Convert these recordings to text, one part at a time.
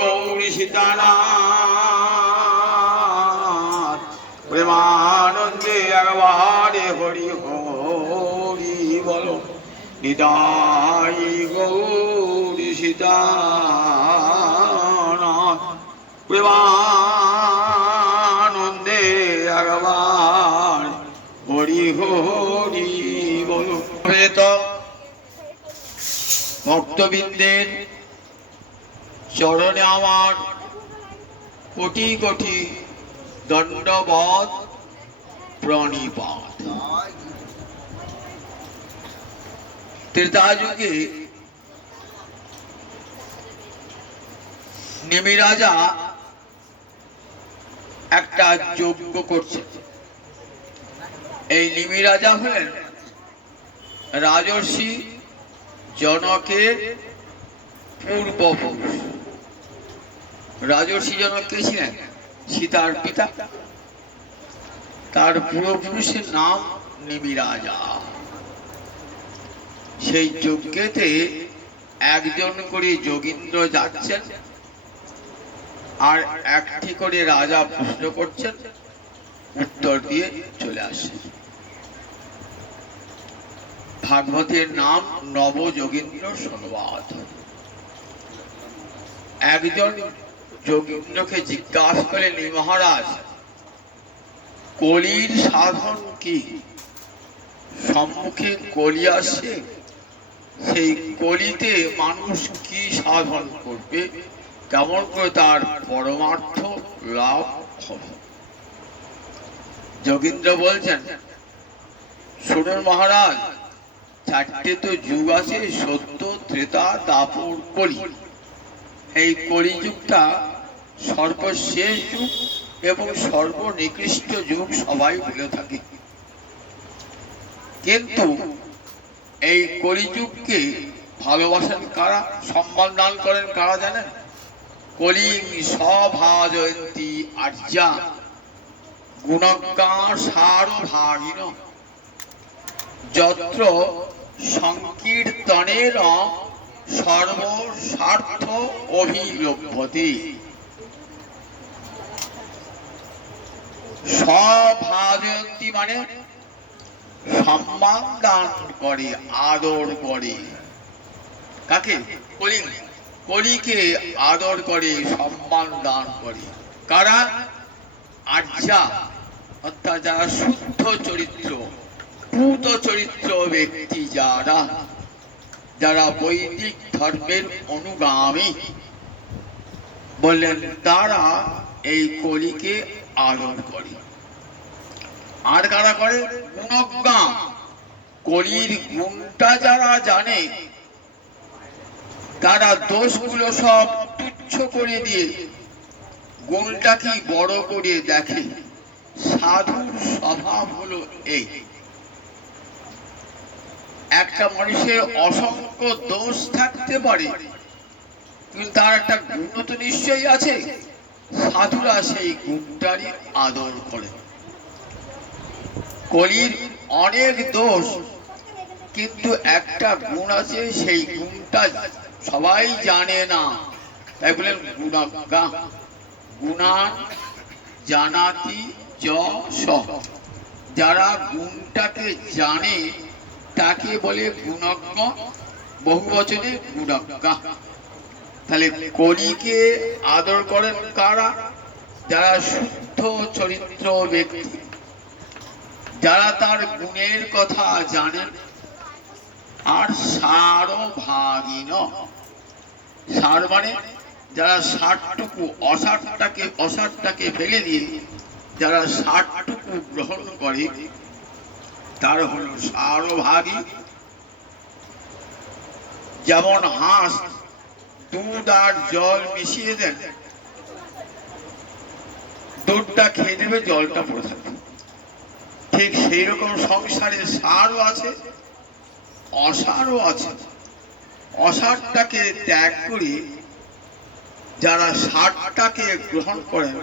গৌরী সীতানাথ প্রেমানন্দে একবারে হরি হরি বলো নিতাই গৌরী সীতানাথ প্রেমানন্দে একবার হরি হরি বলো। ভক্তবৃন্দের চরণে আমার কোটি কোটি দণ্ডবৎ প্রণিপাত। ত্রেতাযুগে নিমি রাজা একটা যজ্ঞ করছে। এই নিমি রাজা হলেন রাজর্ষি জনকের পূর্বপুরুষ। রাজর্ষি জনক কে ছিলেন? সীতার পিতা। তার পূর্বপুরুষের নাম নিমি রাজা। সেই যজ্ঞেতে একজন করে যোগীন্দ্র যাচ্ছেন আর একটি করে রাজা প্রশ্ন করছেন, উত্তর দিয়ে চলে আসেন। ভাগবতের নাম নব যোগীন্দ্র সংবাদ। একজন যোগীন্দ্রকে জিজ্ঞাসা করলেন, মহারাজ কলির সাধন কি? সম্মুখে কলি আসে, সেই কলিতে মানুষ কি সাধন করবে, কেমন করে তার পরমার্থ লাভ হবে? যোগীন্দ্র বলছেন, শুনুন মহারাজ, চারটে তো যুগ আছে, সত্য, ত্রেতা, দাপর, কলি। এই কলিযুগটা সর্বশেষ যুগ এবং সর্বনিকৃষ্ট যুগ সবাই বলে থাকে। কিন্তু এই কলিযুগকে ভালোবাসেন কারা, সম্মান দান করেন কারা জানেন? কলিং সভাজয়ন্তী আর্যা গুণজ্ঞা সারভাগিন যত্র সংকীর্তনের সর্বস্বার্থ অভিলভ্যতে। সভাজয়ন্তী মানে সম্মান দান করে, আদর করে। কাকে? কলি। কলিকে আদর করে, সম্মান দান করে কারা? আর্যা, অর্থাৎ যারা শুদ্ধ চরিত্র, পূত চরিত্র ব্যক্তি, যারা বৈদিক ধর্মের অনুগামী, বললেন তারা এই কলিকে আদর করে। আর কারা করে? গুণজ্ঞা, কলির গুণটা যারা জানে, তারা দোষগুলো সব তুচ্ছ করে দিয়ে গুণটাকে বড় করে দেখে। সাধুর স্বভাব হলো এই, একটা মানুষের অসংখ্য দোষ থাকতে পারে, কিন্তু তার একটা গুণ তো নিশ্চয়ই আছে। সাধুরা সেই গুণটারই আদর করে। কলির অনেক দোষ, কিন্তু একটা গুণ আছে, সেই গুণটা সবাই জানে না, তাই বলেন গুণজ্ঞা। গুণান জানাতি চ সহ, যারা গুণটাকে জানে তাকে বলে গুণজ্ঞ, বহুবচনে গুণজ্ঞা। তাহলে কলিকে আদর করেন কারা? যারা শুদ্ধ চরিত্র ব্যক্তি, যারা তার গুণের কথা জানেন। আর সারভাগিন, সার মানে যারা ষাটটুকু, অসারটাকে ফেলে দিয়ে যারা ষাটটুকু গ্রহণ করে, তার হলো সারভাগী। যেমন হাঁস দুধ আর জল মিশিয়ে দেন, দুধটা খেয়ে নেবে, জলটা পড়ে থাকবে। ঠিক সেই রকম সংসারে সারও আছে, অসারও আছে। অসারটাকে ত্যাগ করে যারা সারটাকে গ্রহণ করেন,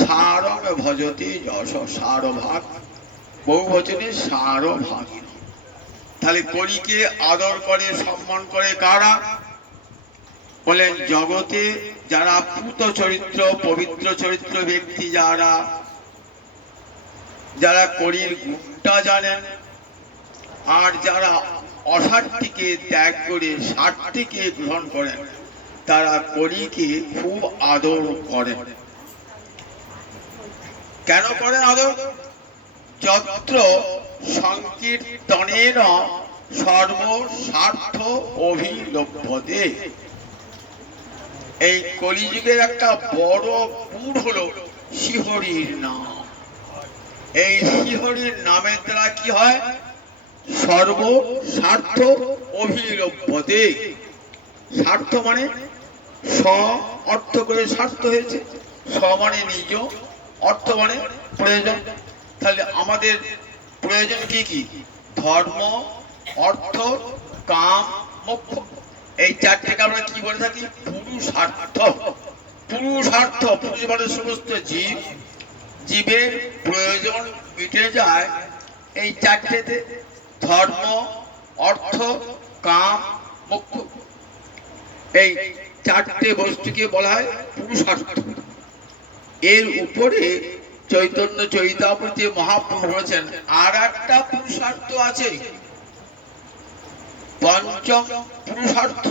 সারং ভজতে যশ, সারভাগ, বহুবচনে সারভাগী। তাহলে কলিকে আদর করে, সম্মান করে কারা? বলেন জগতে যারা পূত চরিত্র পবিত্র চরিত্র ব্যক্তি যারা যারা কলির গুণটা জানেন আর যারা অসারটিকে ত্যাগ করে সারটিকে গ্রহণ করেন তারা কলিকে খুব আদর করেন। কেন করেন আদর? যত্র সংকীর্তনের সর্বস্বার্থ অভিলভ্যতে। এই কলিযুগের একটা বড় গুণ হলো শ্রীহরির নাম। এই শ্রীহরির নামের দ্বারা কি হয়? সর্বস্বার্থ অভিলভ্যতে। স্বার্থ মানে স্ব অর্থ করে স্বার্থ হয়েছে, স্ব মানে নিজ, অর্থ মানে প্রয়োজন। তাহলে আমাদের প্রয়োজন কি কি? ধর্ম, অর্থ, কাম, মোক্ষ। এই চারটেকে আমরা কি বলে থাকি? পুরুষার্থ। পুরুষার্থ, পুরুষ মানে সমস্ত জীব, জীবের প্রয়োজন মিটে যায় এই চারটেতে, ধর্ম, অর্থ, কাম, মোক্ষ। এই চারটে বস্তুকে বলা হয় পুরুষার্থ। এর উপরে চৈতন্য চৈতামৃতে মহাপ্রভু বলেছেন আর একটা পুরুষার্থ আছে, পঞ্চম পুরুষার্থ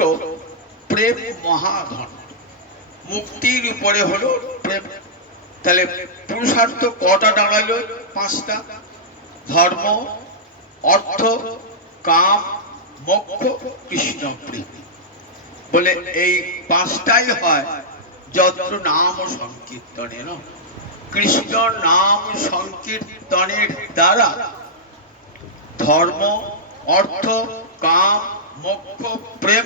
প্রেম মহাধন। মুক্তির উপরে হলো প্রেম। তাহলে পুরুষার্থ কটা দাঁড়ালো? পাঁচটা। ধর্ম, অর্থ, কাম, মোক্ষ, কৃষ্ণ প্রেম। বলে এই পাঁচটাই হয় যত্র নাম সংকীর্তনের। কৃষ্ণ নাম সংকীর্তনের দ্বারা ধর্ম, অর্থ, কাম, মোক্ষ, প্রেম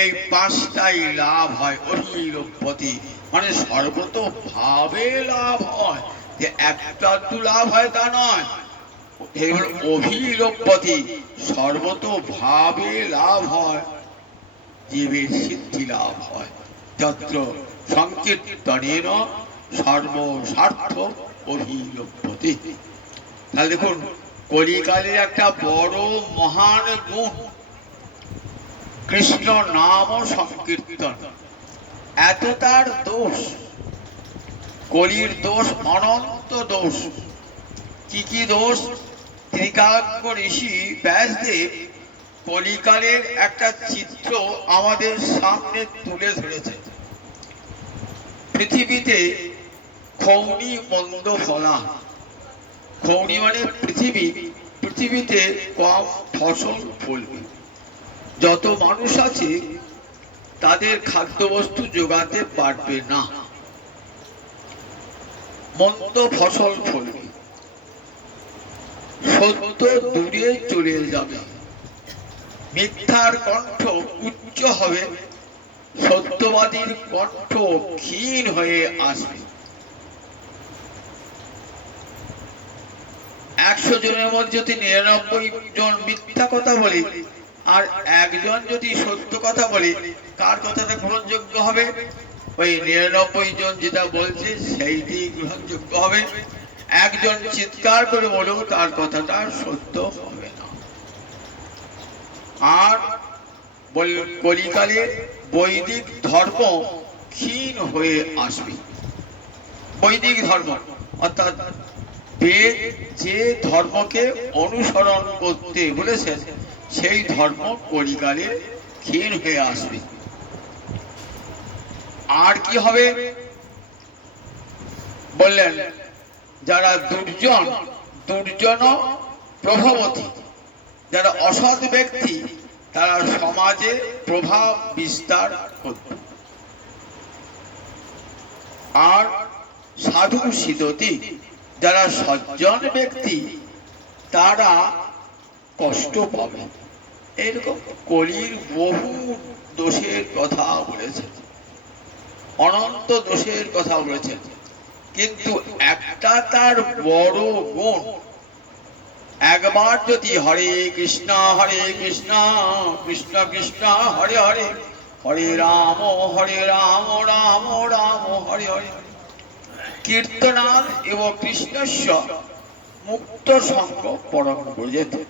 এই পাঁচটাই লাভ হয়। অভিলভ্যতে মানে সর্বতোভাবে লাভ হয়, যে একটা দু লাভ হয় তা নয়। অভিলভ্যতে সর্বতোভাবে লাভ হয়, জীবের সিদ্ধি লাভ হয়। যত্র সংকীর্তনের সর্বস্বার্থ অভিলভ্যতে। তাহলে দেখুন কলিকালের একটা বড় মহান গুণ কৃষ্ণ নাম সংকীর্তন। এত তার দোষ, কলির দোষ অনন্ত দোষ। কি কি দোষ? ত্রিকাগ্য ঋষি ব্যাসদেব কলিকালের একটা চিত্র আমাদের সামনে তুলে ধরেছে। পৃথিবীতে খৌনি মন্দ ফলা। খৌনি মানে পৃথিবী, পৃথিবীতে কম ফসল ফলবে। যত মানুষ আছে তাদের খাদ্যবস্তু যোগাতে পারবে না, মন্দ ফসল ফলবে, সত্য দূরে চলে যাবে, মিথ্যার কণ্ঠ উচ্চ হবে, সত্যবাদীর কণ্ঠ ক্ষীণ হয়ে আসবে। 100 জনের মধ্যে যদি 99 জন মিথ্যা কথা বলে আর একজন যদি সত্য কথা বলে, কার কথাটা গ্রহণযোগ্য হবে? ওই 99 জন যেটা বলছে সেইটি গ্রহণযোগ্য হবে। একজন চিৎকার করে বলেও তার কথাটা সত্য হবে না। আর কলিকালে বৈদিক ধর্ম ক্ষীণ হয়ে আসবে। বৈদিক ধর্ম অর্থাৎ বেদ যে ধর্মকে অনুসরণ করতে বলেছেন সেই ধর্ম কলিকালে ক্ষীণ হয়ে আসবে। আর কি হবে বললেন? যারা দুর্জন, দুর্জন প্রভাবতী, যারা অসৎ ব্যক্তি তারা সমাজে প্রভাব বিস্তার করবে। আর সাধু সিদ্ধতি, যারা সজ্জন ব্যক্তি তারা কষ্ট পাবে। এরকম কলির বহু দোষের কথা বলেছেন, অনন্ত দোষের কথা বলেছেন, কিন্তু একটা তার বড় গুণ। একবার যদি হরে কৃষ্ণ কৃষ্ণ কৃষ্ণ হরে হরে, হরে রাম রাম রাম হরে হরে কীর্তনাদ এবং কৃষ্ণস্য মুক্ত সঙ্গ পরম ব্রজেতে।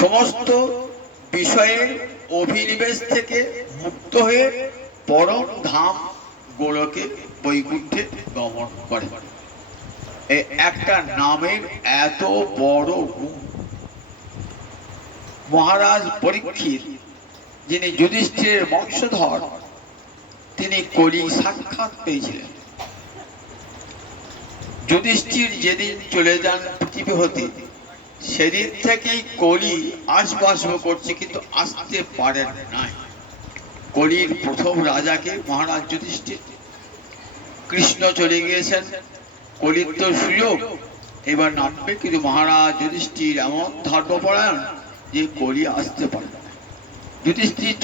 সমস্ত বিষয়ের অভিনিবেশ থেকে মুক্ত হয়ে পরম ধাম গোলকে বৈকুণ্ঠে গমন করে। এই একটা নামের এত বড় গুণ। মহারাজ পরীক্ষিত, যিনি যুধিষ্ঠিরের বংশধর, তিনি কলি সাক্ষাৎ পেয়েছিলেন। যুধিষ্ঠির যেদিন চলে যান পৃথিবী হতে, সেদিন থেকেই কলি আসবাস করছে, কিন্তু আসতে পারেন নাই। কলির প্রথম রাজাকে মহারাজ যুধিষ্ঠির, কৃষ্ণ চলে গিয়েছেন, কলির তো সুযোগ এবার নামবে, কিন্তু মহারাজ যুধিষ্ঠির এমন ধর্মপরায়ণ যে কলি আসতে পারে না। যুধিষ্ঠির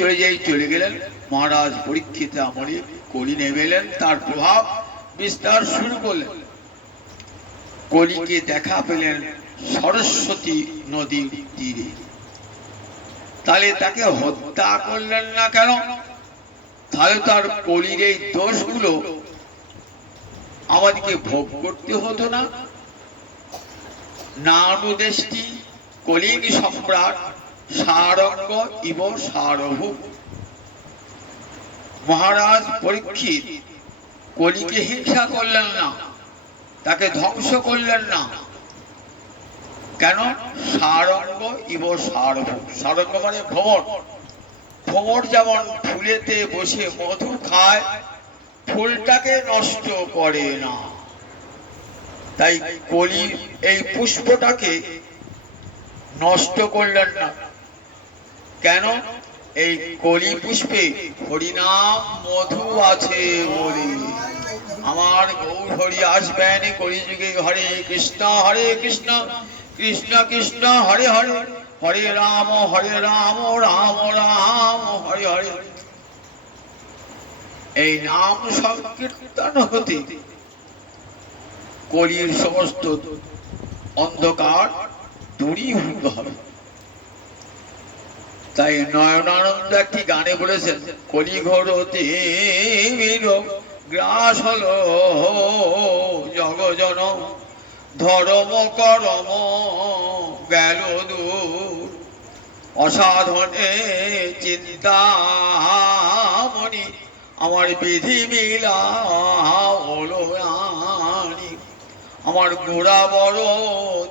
চলে গেলেন, মহারাজ পরীক্ষিত আমলে কলি নেমে এলেন, তার প্রভাব বিস্তার শুরু করলেন। কলিকে দেখা পেলেন সরস্বতী নদীর তীরে। তাহলে তাকে হত্যা করলেন না কেন? তাহলে তার কলির এই দোষগুলো আমাদেরকে ভোগ করতে হতো না? নানুদেষ্টি কলির সম্রাট সারঙ্গ ইব সারভূম। মহারাজ পরীক্ষিত কলিকে হিংসা করলেন না, তাকে ধ্বংস করলেন না। কেন? সারঙ্গ ইব সারভূম। সারঙ্গ মানে ভ্রমর। ভ্রমর যেমন ফুলেতে বসে মধু খায়, ফুলটাকে নষ্ট করে না, তাই কলির এই পুষ্পটাকে নষ্ট করলেন না। কেন? এই কলি পুষ্পে হরিনাম মধু আছে বলে। আমার গৌর হরি আসবেন কলিযুগে। হরে কৃষ্ণ কৃষ্ণ কৃষ্ণ হরে হরে, হরে রাম রাম রাম হরে হরে। এই নাম সংকীর্তন হতে কলির সমস্ত অন্ধকার দূরীভূত হবে। তাই নয়নানন্দ একটি গানে বলেছেন, কলি ঘোরতে গ্রাস হলো জগজন, ধর্ম করম গেল দূর, অসাধনে চিন্তামণি আমার বিধি মিলা হলো আনি। আমার গোড়া বড়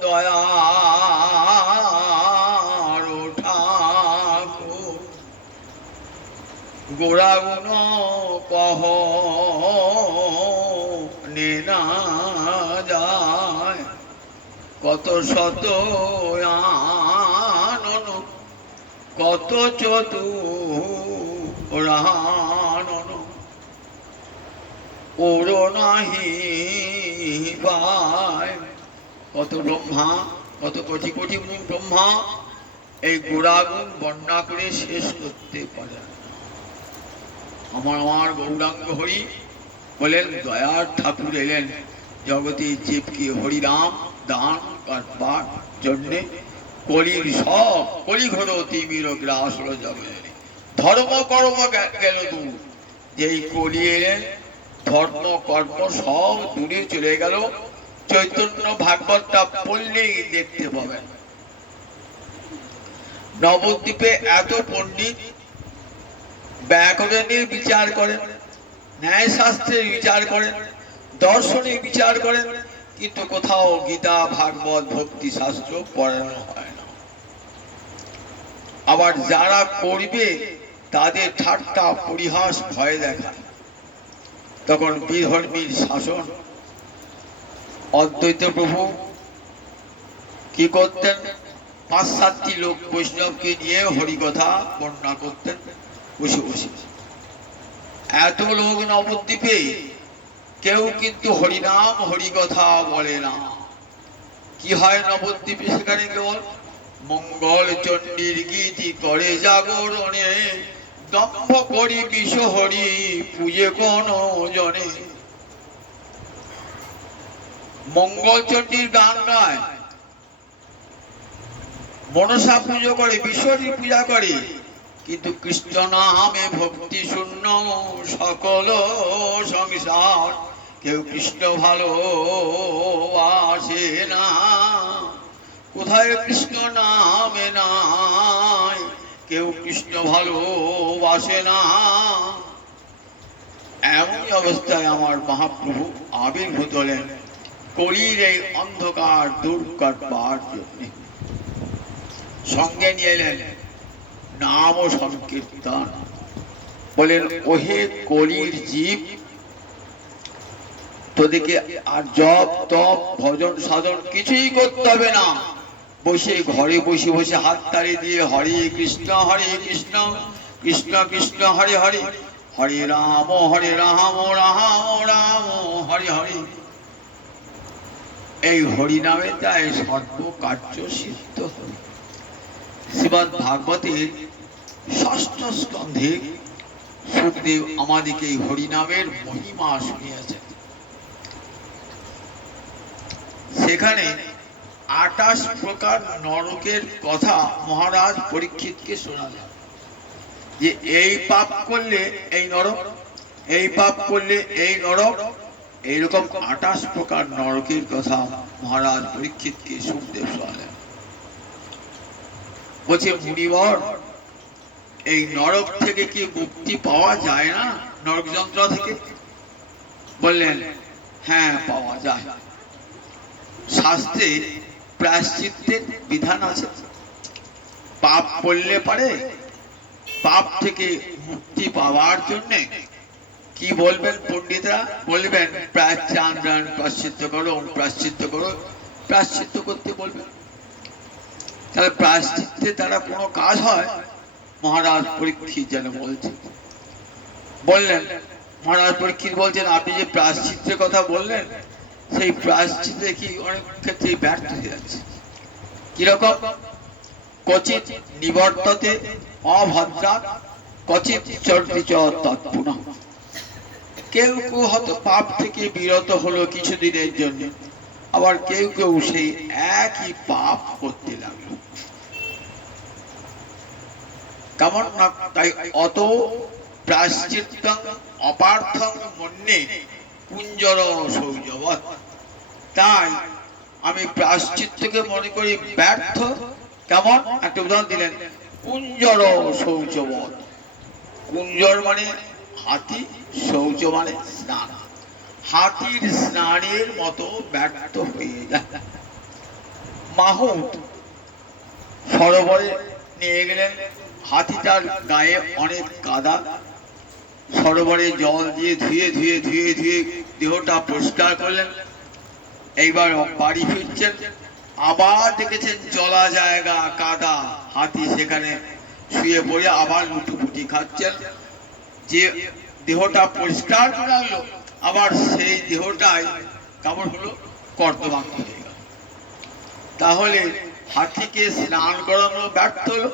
দয়া ঠাকুর, গোড়া গুণ কহ না যায়, কত শত আনন কত চতুরানন, ওর নাহি পায়। কত ব্রহ্মা, কত কোটি কোটি ব্রহ্মা এই গোড়াগুণ বর্ণনা করে শেষ করতে পারে না। আমার গৌরাঙ্গ হরি বলেন, দয়ার ঠাকুর এলেন জগতে জীবকে হরিনাম দান করবার জন্যে। কলির সব কলি ঘোর তিমির গ্রাস হলো জগতে, ধর্ম কর্ম গেল দূর। যেই কলি এলেন, ধর্ম কর্ম সব দূরে চলে গেল। চৈতন্য ভাগবতটা পড়লেই দেখতে পাবেন। নবদ্বীপে এত পণ্ডিত ব্যাকরণের বিচার করেন, ন্যায় শাস্ত্রের বিচার করেন, দর্শনের বিচার করেন, কিন্তু কোথাও গীতা ভাগবত ভক্তি শাস্ত্র পড়ানো হয় না। আবার যারা করবে তাদের ঠাট্টা পরিহাস ভয় দেখায়। তখন বিধর্মীর শাসন। অদ্বৈত প্রভু কি করতেন? ৫-৭টি লোক বৈষ্ণবকে নিয়ে হরিকথা বর্ণনা করতেন বসে বসে। এত লোক নবদ্বীপে, কেউ কিন্তু হরিনাম হরিকথা বলে না। কি হয় নবদ্বীপে? সেখানে কেবল মঙ্গল চণ্ডীর গীতি করে জাগরণে, দম্ভ করি বিষহরি পূজে কোন জনে। মঙ্গল চণ্ডীর গান গায়, মনসা পুজো করে, বিশ্বরী পূজা করে, কিন্তু কৃষ্ণ নামে ভক্তি শূন্য সকল সংসার। কেউ কৃষ্ণ ভালোবাসে না, কোথায় কৃষ্ণ নামে নাই কেউ কৃষ্ণ ভালোবাসে না। এমনই অবস্থায় আমার মহাপ্রভু আবির্ভূত হলেন কলির এই অন্ধকার দূর করবার জন্য। সঙ্গে নিয়ে এলেন নাম ও সংকীর্তন। বলেন, ওহে কলির জীব, তোদেরকে আর জপ তপ ভজন সাধন কিছুই করতে হবে না। বসে ঘরে বসে বসে হাত তালি দিয়ে হরে কৃষ্ণ কৃষ্ণ কৃষ্ণ হরে হরে, হরে রাম রাম রাম হরে হরে, এই হরি নামে তাই সর্বকার্য সিদ্ধ হবে। শ্রীমদ্ ভাগবতের ষষ্ঠ স্কন্ধে সুখদেব আমাদেরকে এই হরিনামের মহিমা শুনিয়েছেন। সেখানে 28 প্রকার নরকের কথা মহারাজ পরীক্ষিতকে শোনালেন, যে এই পাপ করলে এই নরক, এই পাপ করলে এই নরক, এইরকম 28 প্রকার নরকের কথা মহারাজ পরীক্ষিতকে সুখদেব শোনালেন। বলছে, মুনিবর, এই নরক থেকে কি মুক্তি পাওয়া যায় না? নরক যন্ত্রণা থেকে? বললেন, হ্যাঁ পাওয়া যায়। শাস্ত্রে প্রায়শ্চিত্তের বিধান আছে। পাপ করলে পারে পাপ থেকে মুক্তি পাওয়ার জন্য কি বলবেন পণ্ডিতরা? বলবেন প্রায়শ্চিত্ত করো, প্রায়শ্চিত্ত করো, প্রায়শ্চিত্ত করতে বলবেন। তাহলে প্রায়শ্চিত্তে তারা কোনো কাজ হয়? মহারাজ পরীক্ষিত যেন বললেন, মহারাজ পরীক্ষিত বলছেন, আপনি যে প্রায়শ্চিত্তের কথা বললেন, সেই প্রায়শ্চিত্তে কি অনেক ক্ষেত্রে ব্যর্থ হয়ে যাচ্ছে। কিরকম? ক্বচিৎ নিবর্ততে অভদ্রাৎ, ক্বচিৎ চরতি চ তৎপুনঃ। কেউ কেউ হয়তো পাপ থেকে বিরত হলো কিছুদিনের জন্য, আবার কেউ কেউ সেই একই পাপ করতে লাগলো। কেমন না? তাই অত প্রায়শ্চিত্তং অপার্থং মন্যে কুঞ্জর সৌজবৎ। তাই আমি প্রায়শ্চিত্তকে মনে করি ব্যর্থ। কেমন? একটা উদাহরণ দিলেন, কুঞ্জর শৌচবৎ। কুঞ্জর মানে হাতি, শৌচ মানে স্নান। হাতির স্নানের মতো ব্যর্থ হয়ে যায়। মাহুত সরোবরে নিয়ে গেলেন, হাতিটার গায়ে অনেক কাদা, সরোবরে জল দিয়ে ধুয়ে ধুয়ে ধুয়ে ধুয়ে দেহটা পরিষ্কার করলেন। এইবার বাড়ি ফিরছেন, আবার দেখেছেন জলা জায়গা, কাদা, হাতি সেখানে শুয়ে পড়ে আবার লুটুপুটি খাচ্ছেন। যে দেহটা পরিষ্কার করা হলো, আবার সেই দেহটাই কেমন হলো? কর্দমাক্ত হয়ে গেল। তাহলে হাতিকে স্নান করানো ব্যর্থ হলো।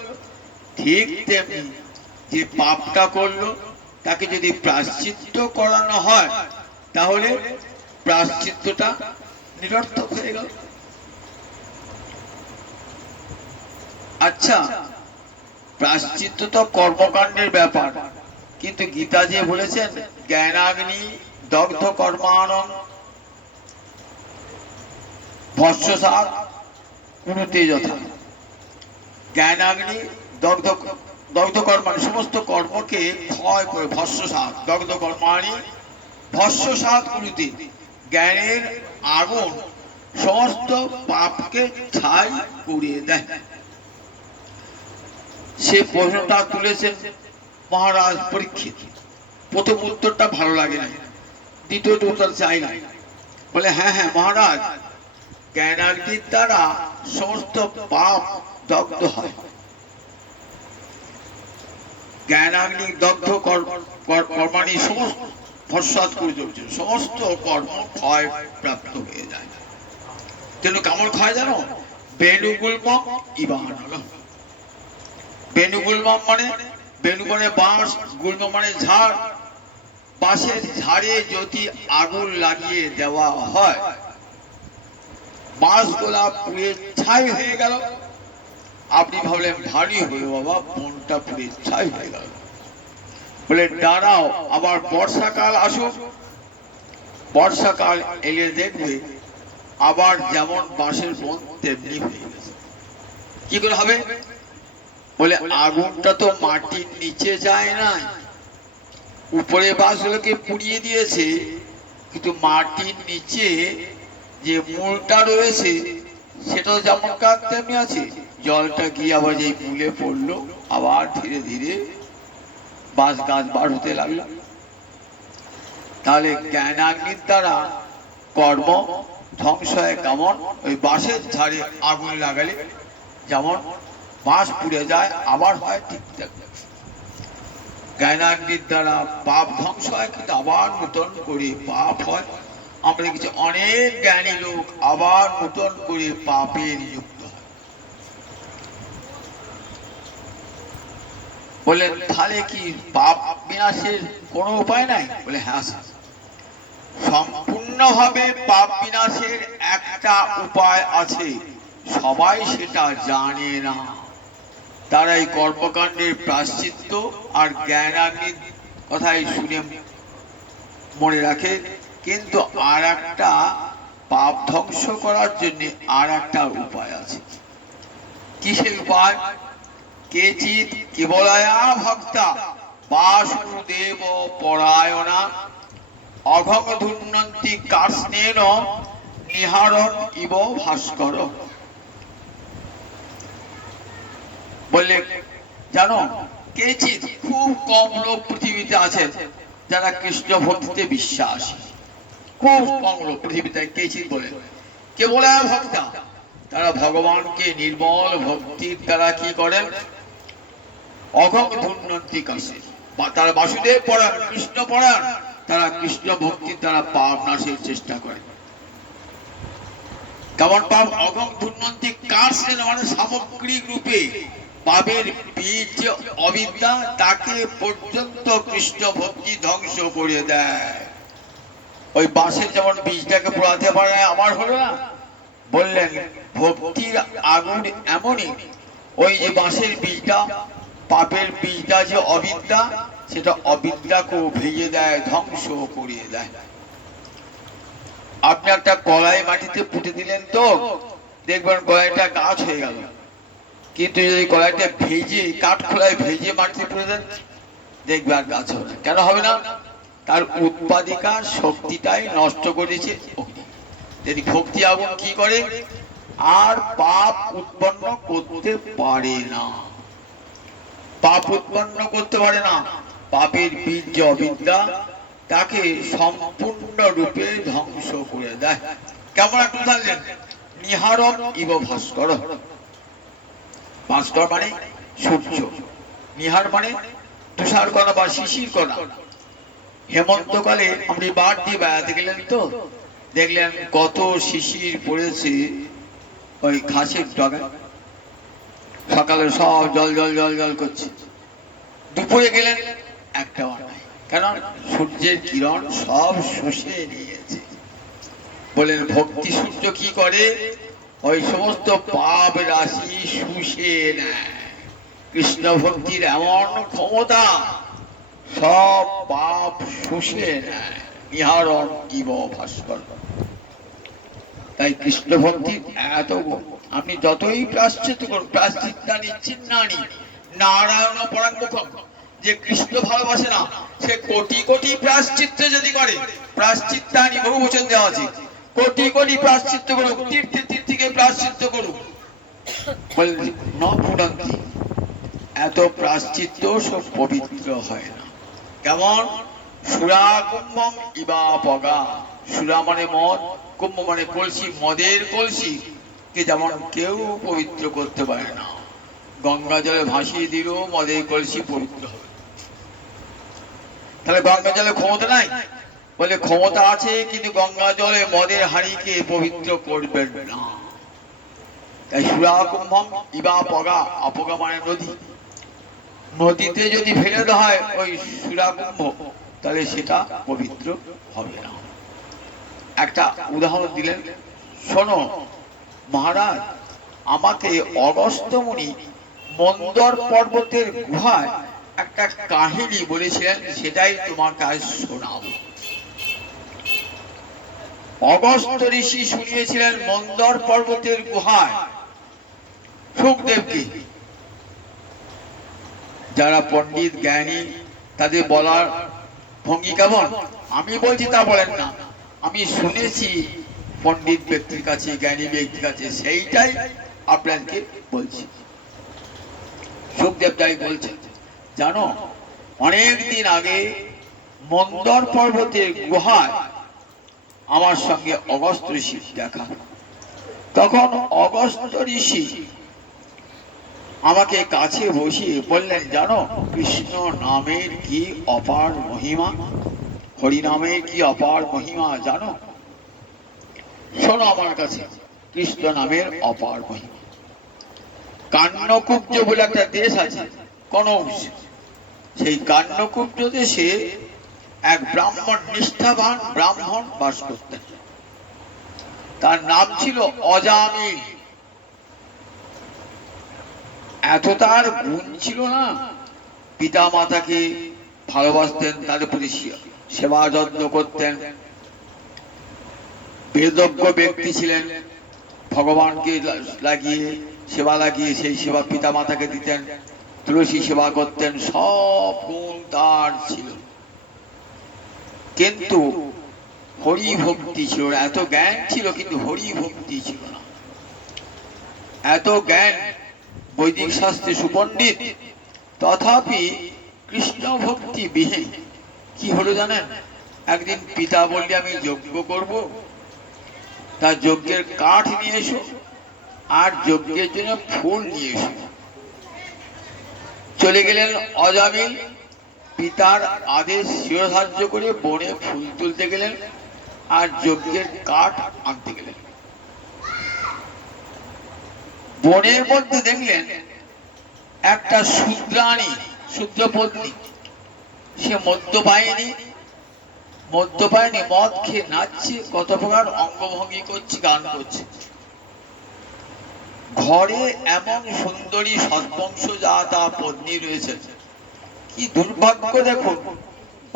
ঠিক তেমনি যে পাপটা করলো তাকে যদি প্রায়শ্চিত্ত করানো হয়, তাহলে প্রায়শ্চিত্তটা নিরর্থক হয়ে গেল। আচ্ছা, প্রায়শ্চিত্ত তো কর্মকাণ্ডের ব্যাপার, কিন্তু গীতা যে বলেছেন জ্ঞানাগ্নি দগ্ধ কর্মাণং ভস্মসাৎ কুরুতে যথা। জ্ঞানাগ্নি দগ্ধ কর্মাণি, সমস্ত কর্মকে ক্ষয় করে, ভস্মসাৎ দগ্ধ কর্মাণি ভস্মসাৎ কুরুতে। জ্ঞানের আগুন সমস্ত পাপকে ছাই করিয়ে দেয়। সে প্রশ্নটা তুলেছেন মহারাজ পরীক্ষিত। প্রথম উত্তরটা ভালো লাগে না, দ্বিতীয় উত্তর চাই না। বলে, হ্যাঁ হ্যাঁ মহারাজ, জ্ঞানাগ্নির দ্বারা সমস্ত পাপ দগ্ধ হয়। জ্ঞানাগ্নি দগ্ধ কর্মাণি সমস্ত ভস্মাৎ করে চলছে, সমস্ত কর্ম ক্ষয় প্রাপ্ত হয়ে যায়। কেন কেমন ক্ষয় জানো? বেণুগুল্মম ইবানলম। বেণুগুল্মম মানে, বেণু মানে বাঁশ, গুল্ম মানে ঝাড়। বাঁশের ঝাড়ে যদি আগুন লাগিয়ে দেওয়া হয়, বাঁশগুলা পুড়ে ছাই হয়ে গেল। আপনি ভাবলেন ভারী হলো বাবা, মনটা পুড়ে ছাই হয়ে গেল। বলে, দাঁড়াও, আবার বর্ষাকাল আসুক। বর্ষাকাল এলে দেখবে আবার যেমন বাঁশের বন তেমনি হয়ে গেছে। কি করে হবে? বলে আগুনটা তো মাটির নিচে যায় না, উপরে বাসগুলোকে পুড়িয়ে দিয়েছে, কিন্তু মাটির নিচে যে মূলটা রয়েছে সেটা যেমন কাজ তেমনি আছে। জলটা গিয়ে আবার যেই মূলে পড়লো, আবার ধীরে ধীরে বাঁশ গাছ বার হতে লাগলো। তাহলে জ্ঞানাগ্নির দ্বারা কর্ম ধ্বংস হয় কেমন? ওই বাঁশের ঝাড়ে আগুন লাগালে যেমন বাঁশ পুড়ে যায়, আবার হয় ঠিক তেমনি জ্ঞানাগ্নির দ্বারা পাপ ধ্বংস হয়, কিন্তু আবার নতুন করে পাপ হয়। আমরা দেখেছি অনেক জ্ঞানী লোক আবার নতুন করে পাপে নিযুক্ত হয়। বললেন তাহলে কি পাপ বিনাশের কোনো উপায় নাই? বলে হ্যাঁ, সম্পূর্ণভাবে পাপ বিনাশের একটা উপায় আছে, সবাই সেটা জানে না। তারা এই কর্মকাণ্ডের প্রায়শ্চিত্ত আর জ্ঞানাগ্নির কথাই শুনে মনে রাখে, কিন্তু আর একটা পাপ ধ্বংস করার জন্য আর একটা উপায় আছে। কিসের উপায়? কেচিৎ কেবলয়া ভক্তা বাসুদেব পরায়ণা অঘং ধুন্নন্তি কার্ষ্ণেন নিহারণ ইব ভাস্কর। বললে জানো, কেচিৎ খুব কম লোক পৃথিবীতে আছে যারা কৃষ্ণ ভক্তিতে বিশ্বাস, খুব কম লোক পৃথিবীতে। কেচিৎ বলে কেবল ভক্তা, তারা ভগবানকে নির্মল ভক্তির দ্বারা কি করেন? অঘং ধুন্নন্তি কার্ষ্ণেন, তারা বাসুদেব পরায়ণ, কৃষ্ণ পরায়ণ, তারা কৃষ্ণ ভক্তির দ্বারা পাপ নাশের চেষ্টা করে। কেমন পাপ? অঘং ধুন্নন্তি কার্ষ্ণেন, মানে সামগ্রিক রূপে পাপের বীজ অবিদ্যা, তাকে পর্যন্ত কৃষ্ণ ভক্তি ধ্বংস করে দেয়। ওই বাঁশের যেমন বীজটাকে পোড়াতে পারে, আমার হলো না। বললেন ভক্তির আগুন এমনই, ওই যে বাঁশের বীজটা, পাপের বীজটা যে অবিদ্যা, সেটা অবিদ্যাকেও ভেঙে দেয়, ধ্বংস করিয়ে দেয়। আপনি একটা কলাই মাটিতে পুঁতে দিলেন তো দেখবেন কলাইটা গাছ হয়ে গেল, কিন্তু যদি কলাইটা ভেজে কাঠখোলায় ভেজে মাটিতে পুঁতে দেন দেখবে আর গাছ হবে না। কেন হবে না? তার উৎপাদিকার শক্তিটাই নষ্ট করেছে অগ্নি। যদি ভক্তি আগুন কি করে? আর পাপ উৎপন্ন করতে পারে না, পাপ উৎপন্ন করতে পারে না। পাপের বীজ যে অবিদ্যা, তাকে সম্পূর্ণ রূপে ধ্বংস করে দেয়। কেমন একটু জানলেন? নিহারণ ইব ভাস্কর। ভাস্কর মানে সূর্য, নিহার মানে তুষার কণা বা শিশির কণা। হেমন্তকালে আপনি বাদ দিয়ে বেড়াতে গেলেন তো দেখলেন কত শিশির পড়েছে ওই ঘাসের ডগায়, সকালে সব জল জল জল জল করছে। দুপুরে গেলেন একটা নাই, কেন? সূর্যের কিরণ সব শুষে নিয়েছে। বলেন ভক্তি সূর্য কি করে? ওই সমস্ত পাপ রাশি শুষে নেয়। কৃষ্ণ ভক্তির এমন ক্ষমতা, সব পাপ শুষে নেয়। নিহারণ ইব ভাস্কর। তাই কৃষ্ণ ভক্তির এত গুণ। আপনি যতই প্রায়শ্চিত্ত করুন, প্রায়শ্চিত্তা নিচ্ছেন না নারায়ণ পরাঙ্গম। যে কৃষ্ণ ভালোবাসে না, সে কোটি কোটি প্রায়শ্চিত্ত যদি করে, প্রায়শ্চিত্তানি বহু বচন দেওয়া আছে, কোটি কোটি প্রায়শ্চিত্ত করুক, তীর্থে তীর্থিকে প্রায়শ্চিত্ত করুক, ন পুরন্তি, এত প্রায়শ্চিত্ত সব পবিত্র হয় না। কেমন? সুরা কুম্ভম ইবা পগা। সুরা মানে মদ, কুম্ভ মানে কলসি, মদের কলসি কে যেমন কেউ পবিত্র করতে পারে না। গঙ্গা জলে ভাসিয়ে দিলেও মদের কলসি পবিত্র হবে। তাহলে গঙ্গা জলে ক্ষমতা নাই? বলে ক্ষমতা আছে, কিন্তু গঙ্গা জলে মদের হাঁড়িকে পবিত্র করবেন না। তাই সুরা কুম্ভম ইবা পগা, অপগা মানে নদী, নদীতে যদি ফেলে দেওয়া হয় ওই সুরা কুম্ভ, তাহলে সেটা পবিত্র হবে না। একটা উদাহরণ দিলেন, শোনো মহারাজ, আমাকে অগস্ত্য মুনি মন্দর পর্বতের গুহায় একটা কাহিনী বলেছিলেন, সেটাই তোমার কাছে শোনাবো। অগস্ত্য ঋষি শুনিয়েছিলেন মন্দর পর্বতের গুহায় সুখদেবকে যারা পণ্ডিত জ্ঞানী তাদের বলার ভঙ্গি কেমন? আমি বলছি তা বলেন না, আমি শুনেছি পণ্ডিত ব্যক্তির কাছে, জ্ঞানী ব্যক্তির কাছে, সেইটাই আপনাকে বলছি। সুখদেব তাই বলছেন, জানো অনেক দিন আগে মন্দর পর্বতের গুহায় আমার সঙ্গে অগস্ত্য ঋষির দেখা। তখন অগস্ত্য ঋষি আমাকে কাছে বসিয়ে বললেন, জানো কৃষ্ণ নামের কি অপার মহিমা, হরি নামের কি অপার মহিমা জানো? শোনো আমার কাছে কৃষ্ণ নামের অপার মহিমা। কান্যকুব্জ বলে একটা দেশ আছে কনৌজ, সেই কান্যকুব্জ দেশে এক ব্রাহ্মণ, নিষ্ঠাবান ব্রাহ্মণ বাস করতেন। তার নাম ছিল অজামিল। এত তার গুণ ছিল না, পিতা মাতাকে ভালোবাসতেন, তাদের প্রতি সেবা যত্ন করতেন, বেদজ্ঞ ব্যক্তি ছিলেন, ভগবানকে লাগিয়ে সেবা লাগিয়ে সেই সেবা পিতা মাতাকে দিতেন, তুলসী সেবা করতেন, সব গুণ তার ছিল। কিন্তু হরি ভক্তি ছিল না। এত জ্ঞান ছিল কিন্তু হরি ভক্তি ছিল না। এত জ্ঞান, বৈদিক শাস্ত্রে সুপণ্ডিত, তথাপি কৃষ্ণ ভক্তি বিহীন। কি হলো জানেন? একদিন পিতা বললে আমি যজ্ঞ করব, তার যজ্ঞের কাঠ নিয়ে এসো আর যজ্ঞের জন্য ফুল নিয়ে এসো। চলে গেলেন অজামিল, পিতার আদেশ শিরোধার্য করে বনে ফুল তুলতে গেলেন আর যজ্ঞের কাঠ আনতে গেলেন। বনের মধ্যে দেখলেন একটা শূদ্রাণী, শূদ্রপত্নী, সে মদ্যপায়িনী, মদ খেয়ে নাচছে, কত প্রকার অঙ্গভঙ্গি করছে, গান করছে। ঘরে এমন সুন্দরী সৎবংশ যা তা পত্নী রয়েছে। কি দুর্ভাগ্য দেখুন,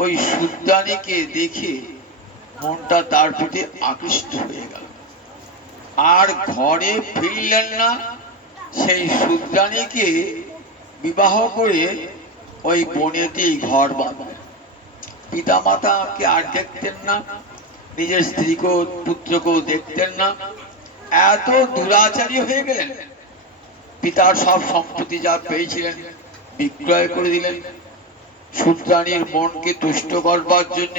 ওই শূদ্রাণীকে দেখে মনটা তার প্রতি আকৃষ্ট হয়ে গেল, আর ঘরে ফিরলেন না। সেই শূদ্রাণীকে বিবাহ করে ওই বনেতেই ঘর বাঁধলেন। পিতা মাতাকে আর দেখতেন না, নিজের স্ত্রীকেও পুত্রকেও দেখতেন না, এত দুরাচারী হয়ে গেলেন। পিতার সব সম্পত্তি যা পেয়েছিলেন বিক্রয় করে দিলেন। শূদ্রাণীর মনকে তুষ্ট করবার জন্য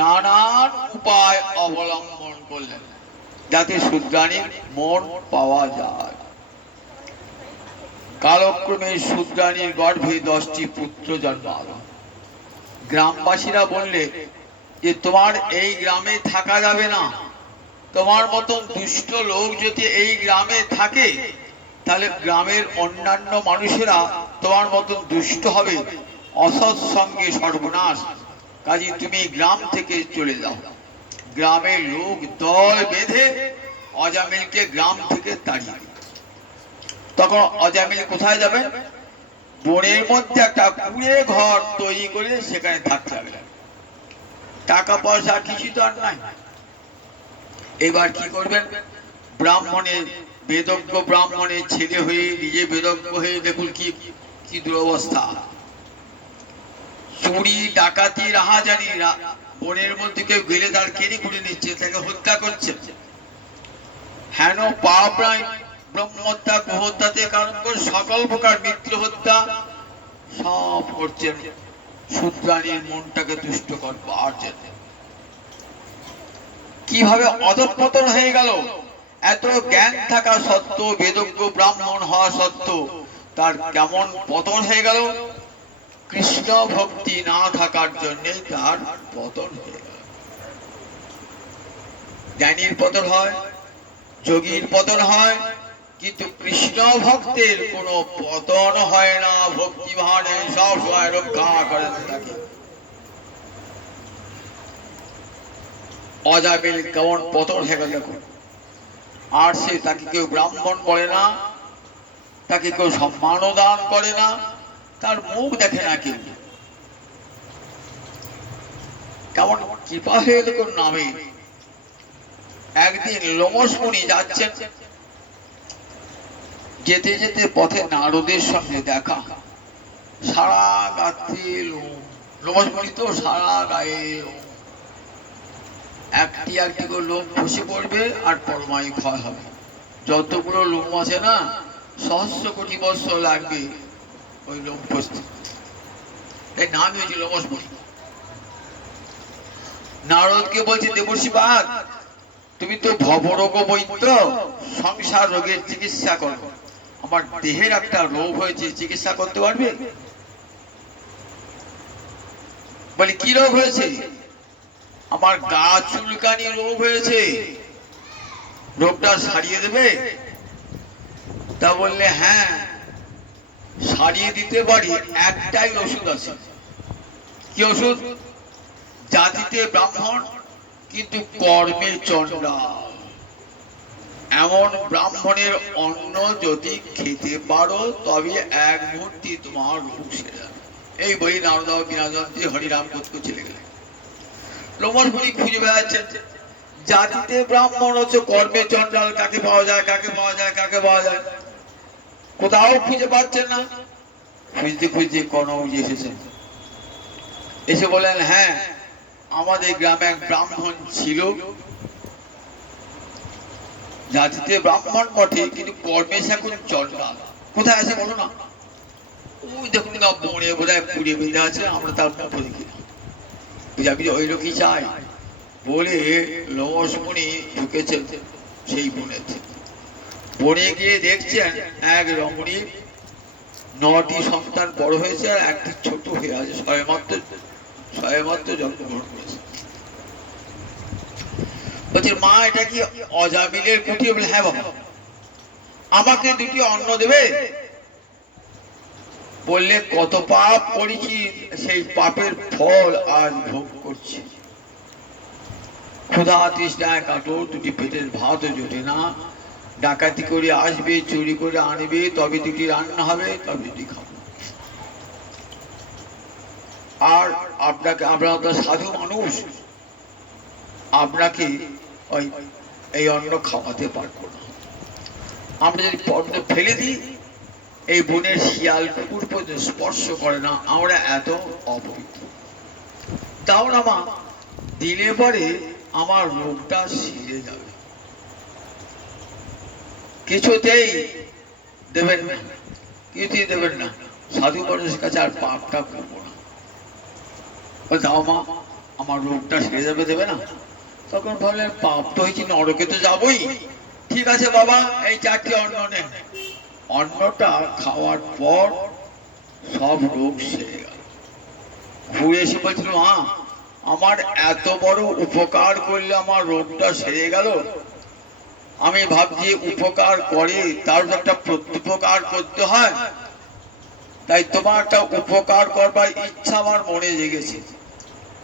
নানান উপায় অবলম্বন করলেন, যাতে শূদ্রাণীর মন পাওয়া যায়। কালক্রমে শূদ্রাণীর গর্ভে 10টি পুত্র জন্মালো। গ্রামবাসীরা বললে যে তোমার এই গ্রামে থাকা যাবে না, তোমার মতন দুষ্ট লোক যদি এই গ্রামে থাকে তাহলে গ্রামের অন্যান্য মানুষেরা তোমার মতন দুষ্ট হবে, অসৎ সঙ্গে সর্বনাশ, কাজে তুমি গ্রাম থেকে চলে যাও। গ্রামের লোক দল বেঁধে অজামিলকে গ্রাম থেকে তাড়িয়ে দিল। তখন অজামিল কোথায় যাবেন? বনের মধ্যে একটা কুঁড়ে ঘর তৈরি করে সেখানে থাকতে লাগলেন। টাকা পয়সা কিছু তো আর নাই। এবার কি করবেন? ব্রাহ্মণের, বেদজ্ঞ ব্রাহ্মণের ছেলে হয়ে, নিজে বেদজ্ঞ হয়ে দেখুন কি কি দুরবস্থা। চুরি ডাকাতি রাহাজানি, বনের মধ্যে কেউ গেলে তার কেড়ে কুড়ে নিচ্ছে, তাকে হত্যা করছে। হেন পাপ নয়, ব্রহ্মহত্যা, গোহত্যাতে কারণ করে সকল প্রকার মিত্র হত্যা সব করছেন শূদ্রাণীর মনটাকে তুষ্ট করবার জন্য। কিভাবে অধঃপতন হয়ে গেল! এত জ্ঞান থাকা সত্ত্বেও, বেদজ্ঞ ব্রাহ্মণ হওয়া সত্ত্বেও তার কেমন পতন হয়ে গেল! কৃষ্ণ ভক্তি না থাকার জন্য তার পতন হয়ে গেল। জ্ঞানীর পতন হয়, যোগীর পতন হয়, কিন্তু কৃষ্ণ ভক্তের কোনো পতন হয় না। ভক্তি ভানে সব সময় রক্ষা করেন তাকে। অজামিল কেমন পতন হয়ে গেল দেখুন। আর সে, তাকে কেউ ব্রাহ্মণ বলে না, তাকে কেউ সম্মানও দান করে না, তার মুখ দেখে না কেউ। কেমন কৃপা হয়ে দেখুন নামে। একদিন লোমশ মুনি যাচ্ছেন, যেতে যেতে পথে নারদের সঙ্গে দেখা। সারা গাত্রে লোম, লোমশমণি তো সারা গায়ে লোম, একটি একটি করে লোম খসে পড়বে আর পরমায়ু ক্ষয় হবে। যতগুলো লোম আছে না, সহস্র কোটি বৎসর লাগবে ওই লোম খসতে। তাই নামই হয়েছে লোমশমণি। নারদকে বলছে, দেবর্ষি বাদ, তুমি তো ভবরোগ বৈদ্য, সংসার রোগের চিকিৎসা করো। আমার দেহের একটা রোগ হয়েছে, চিকিৎসা করতে পারবে? বলি, কি রোগ হয়েছে? আমার গা চুলকানি রোগ হয়েছে, রোগটা সারিয়ে দেবে? তা বললে, হ্যাঁ সারিয়ে দিতে পারি, একটাই ওষুধ আছে। কি ওষুধ? জাতিতে ব্রাহ্মণ কিন্তু কর্মে চণ্ডাল। এমন ব্রাহ্মণের অন্ন যদি খেতে পারো তবে এক মুহূর্তে তোমার রোগ সেরে যাবে। এই বলি নারদ বিনাজন্তি হরিরাম করতে চলে গেলেন। লোমশমণি খুঁজে বেড়াচ্ছেন, জাতিতে ব্রাহ্মণ হচ্ছে কর্মে চণ্ডাল, কাকে পাওয়া যায়, কাকে পাওয়া যায়, কাকে পাওয়া যায়, কোথাও খুঁজে পাচ্ছেন না। খুঁজতে খুঁজতে কর্ণমুজি এসেছেন, এসে বলেন, হ্যাঁ আমাদের গ্রামে এক ব্রাহ্মণ ছিল, জাতিতে ব্রাহ্মণ বটে কিন্তু কর্মে সে এখন চণ্ডাল। কোথায় আছে বলো না? ওই দেখুন না, বনে বোধহয় পুড়ে বেঁধে আছে, আমরা তার মুখ দেখি না। বুঝাবি ওই লোকই চাই বলে লোমশমণি ঢুকেছেন সেই বনেতে। বনে গিয়ে দেখছেন এক রমণী 9টি সন্তান বড় হয়েছে আর একটি ছোট হয়ে আছে, সবেমাত্র জন্মগ্রহণ করেছে। বলছে, মা এটা কি অজামিলের কুটি? বলে, হ্যাঁ বাবা। আমাকে 2টি অন্ন দেবে? বললে, কত পাপ করেছি, সেই পাপের ফল আজ ভোগ করছি। ক্ষুধা তৃষ্ণায় কাটো, 2টি পেটের ভাত জোটে না, ডাকাতি করে আসবে, চুরি করে আনবে, তবে 2টি রান্না হবে, তবে 2টি খাবো। আর আপনাকে, আমরা তো সাধু মানুষ, আপনাকে ওই এই অন্ন খাওয়াতে পারবো না। আমরা যদি অন্ন ফেলে দিই, এই বনের শিয়াল কুকুর পর্যন্ত স্পর্শ করে না, আমরা এত অপবিত্র। তাও না মা, দিলে পরে আমার রোগটা সেরে যাবে। কিছুতেই দেবেন না, কিছুতেই দেবেন না, সাধু মানুষের কাছে আর পাপটা করবো না। দাও মা, আমার রোগটা সেরে যাবে, দেবে না? তখন ভাবলেন, পাপ তো হয়েছি, নরকে তো যাবই, ঠিক আছে বাবা, এই 4টি অন্ন নেন। অন্নটা খাওয়ার পর সব রোগ সেরে গেল। ঘুরে এসে বলছিল, মা আমার এত বড় উপকার করলে আমার রোগটা সেরে গেল। আমি ভাবছি উপকার করে তার একটা প্রত্যুপকার করতে হয়, তাই তোমার একটা উপকার করবার ইচ্ছা আমার মনে জেগেছে।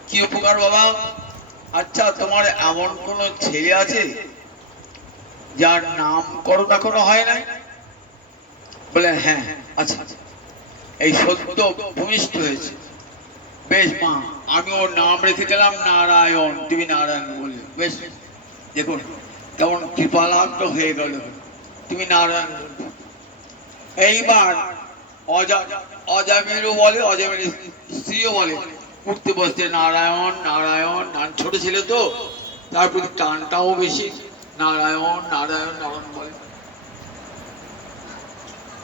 কি উপকার বাবা? আচ্ছা, তোমার এমন কোন ছেলে আছে যার নামকরণ এখনো হয় নাই? বলে, হ্যাঁ আচ্ছা, এই সত্য ভূমিষ্ঠ হয়েছে। বেশ মা, আমি ওর নাম রেখে গেলাম নারায়ণ, তুমি নারায়ণ বললে। বেশ, দেখুন কেমন কৃপালাগ্ন হয়ে গেল, তুমি নারায়ণ। এইবার অজামিলও বলে, অজামিল স্ত্রীও বলে, উঠতে বসতে নারায়ণ নারায়ণ। ছোট ছেলে তো, তার প্রতি টানটাও বেশি, নারায়ণ নারায়ণ নারায়ণ বলে।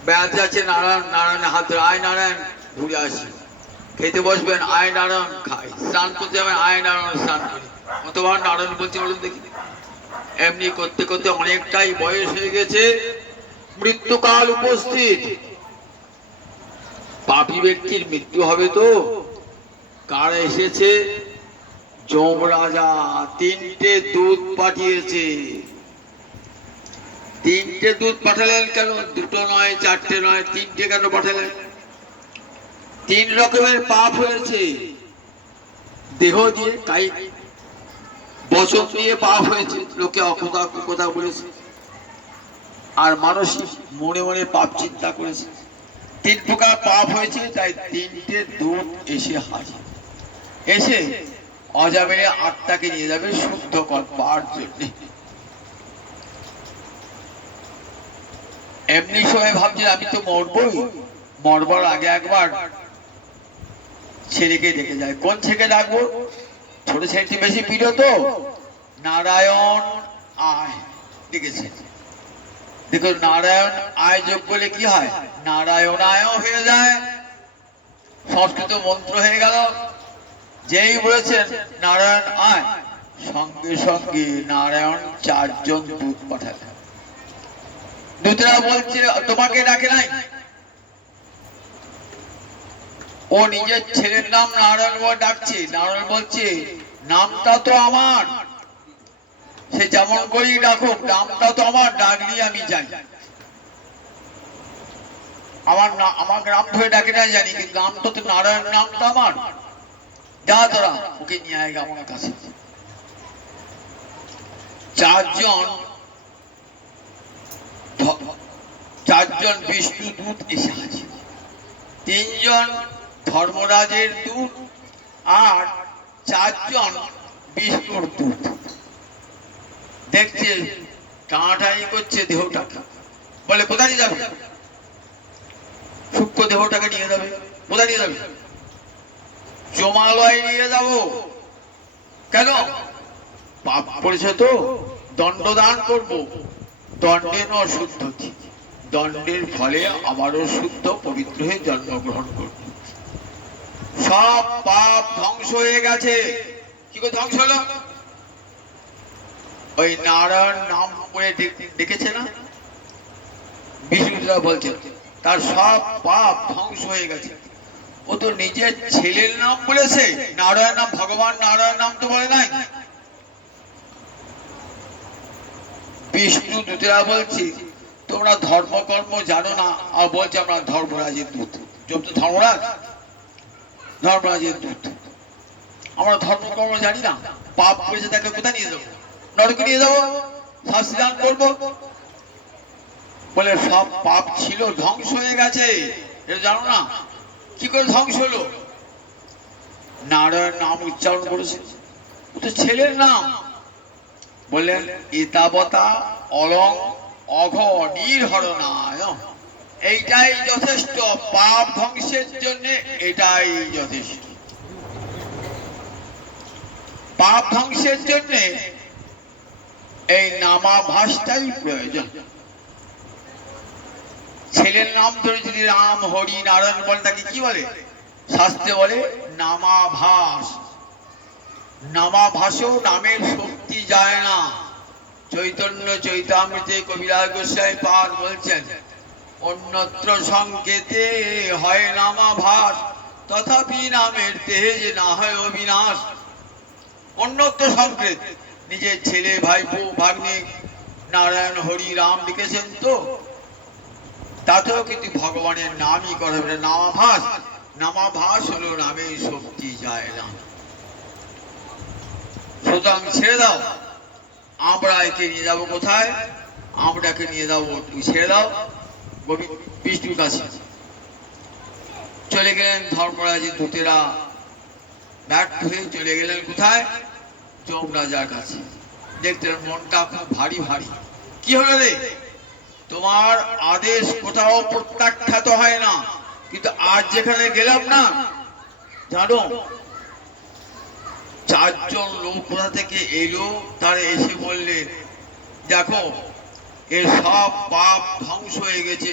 বেড়াতে যাচ্ছে, নারায়ণ নারায়ণ হাত ধরে, আয় নারায়ণ ঘুরে আসি। খেতে বসবেন, আয় নারায়ণ খাই। স্নান করতে যাবেন, আয় নারায়ণ স্নান করি। কতবার নারায়ণ বলছে বলুন দেখি? এমনি করতে করতে অনেকটাই বয়স হয়ে গেছে, মৃত্যুকাল উপস্থিত। পাপী ব্যক্তির মৃত্যু হবে তো। কার এসেছে? যমরাজা 3টে দূত পাঠিয়েছে। 3টে দূত পাঠালেন কেন? 2টো নয়, 4টে নয়, 3টে কেন পাঠালেন? 3 রকমের পাপ হয়েছে। দেহ দিয়ে, কায়িক, বচন দিয়ে পাপ হয়েছে, লোকে অকথা বলেছে, আর মানসিক মনে মনে পাপ চিন্তা করেছে। 3 প্রকার পাপ হয়েছে, তাই 3টে দূত এসে হাজির। এসে অজামিলের আত্মাকে নিয়ে যাবে শুদ্ধ করবার জন্য। এমনি সময় ভাবছে, আমি তো মরবই, মরবার আগে একবার ছেলেকে ডেকে যায়। কোন ছেলেকে ডাকবো? ছোট ছেলেটি বেশি প্রিয় তো, নারায়ণ আয় ডেকেছে। দেখো নারায়ণ আয় যোগ করলে কি হয়? নারায়ণায় হয়ে যায়, সংস্কৃত মন্ত্র হয়ে গেল। যেই বলেছেন নারায়ণ আয়, সঙ্গে সঙ্গে নারায়ণ 4 জন দূত পাঠালেন। দূতরা বলছে তোমাকে ডাকে নাই। ও নিজের ছেলের নাম নারায়ণ বলে ডাকছে। নারায়ণ বলছে নামটা তো আমার, সে যেমন করেই ডাকুক, নামটা তো আমার, ডাকলি আমি যাই। আমার নাম ধরে ডাকে না জানি, কিন্তু নাম তো নারায়ণ, নাম তো আমার। যা তোরা ওকে নিয়ে আয় আমার কাছে। 4 জন বিষ্ণু দূত এসে আছে, 3 জন ধর্মরাজের দূত আর 4 জন বিষ্ণুর দূত। দেখছে টানাটানি করছে দেহটাকে, বলে কোথায় নিয়ে যাবে? সূক্ষ্ম দেহটাকে নিয়ে যাবে। কোথায় নিয়ে যাবে? জমালয় নিয়ে যাব। কেন? পাপ করেছে তো, দণ্ডদান করব। দণ্ডে ন শুদ্ধ, দণ্ডের ফলে আবারও শুদ্ধ পবিত্র হয়ে জন্মগ্রহণ করব। সব পাপ ধ্বংস হয়ে গেছে। কি করে ধ্বংস হলো? ওই নারায়ণ নাম করে ডেকেছে না, বিষ্ণুরা বলছে তার সব পাপ ধ্বংস হয়ে গেছে। ও তো নিজের ছেলের নাম বলেছে, নারায়ণ নাম, ভগবান নারায়ণ নাম তো বলে নাই। বিষ্ণু দূতেরা বলছে তোমরা ধর্মকর্ম জানো না, আর বলছে আমরা ধর্মরাজের দূত। ধর্মরাজ, ধর্মরাজের দূত, আমরা ধর্মকর্ম জানি না। পাপ করেছে তাকে কোথায় নিয়ে যাবো? নরকে নিয়ে যাবো, শাস্তি দান করবো। বলে সব পাপ ছিল ধ্বংস হয়ে গেছে, এটা জানো না? কি করে ধ্বংস হলো? নারায়ণ নাম উচ্চারণ করেছে, ও তো ছেলের নাম। বললেন এতাবতা অলং অঘ নির্হরণায়, এইটাই যথেষ্ট। পাপ ধ্বংসের জন্য এটাই যথেষ্ট। পাপ ধ্বংসের জন্য এই নামাভাসটাই প্রয়োজন। ছেলের নাম ধরে যদি রাম হরি নারায়ণ বলে, তাকে কি বলে? শাস্ত্রে বলে নামাভাস। নামাভাসেও নামের শক্তি যায় না। চৈতন্য চৈতামৃতে কবিরাজ গোস্বামী পাদ বলছেন অন্যত্র সংকেতে হয় নামাভাস, তথাপি নামের তেজ না হয় অবিনাশ। অন্যত্র সংকেত, নিজের ছেলে ভাইপো ভাগ্নে নারায়ণ হরি রাম লিখেছেন তো, তাতেও কিন্তু ভগবানের নামই করে বলে নামাভাস। নামাভাস হলো নামের শক্তি যায় না। সুতরাং ছেড়ে দাও। আমরা একে নিয়ে যাবো কোথায়? আমরা একে নিয়ে যাবো, তুমি ছেড়ে দাও বিষ্ণুর কাছে। চলে গেলেন ধর্মরাজের দূতেরা, ব্যর্থ হয়ে চলে গেলেন কোথায়? যমরাজার কাছে। দেখতেন মনটা খুব ভারী ভারী। কি হলো রে? তোমার আদেশ কোথাও প্রত্যাখ্যাত হয় না, কিন্তু আজ যেখানে গেলাম না, জানো 4 জন লোক কোথা থেকে এলো, তারা এসে বললেন দেখো এর সব পাপ ধ্বংস হয়ে গেছে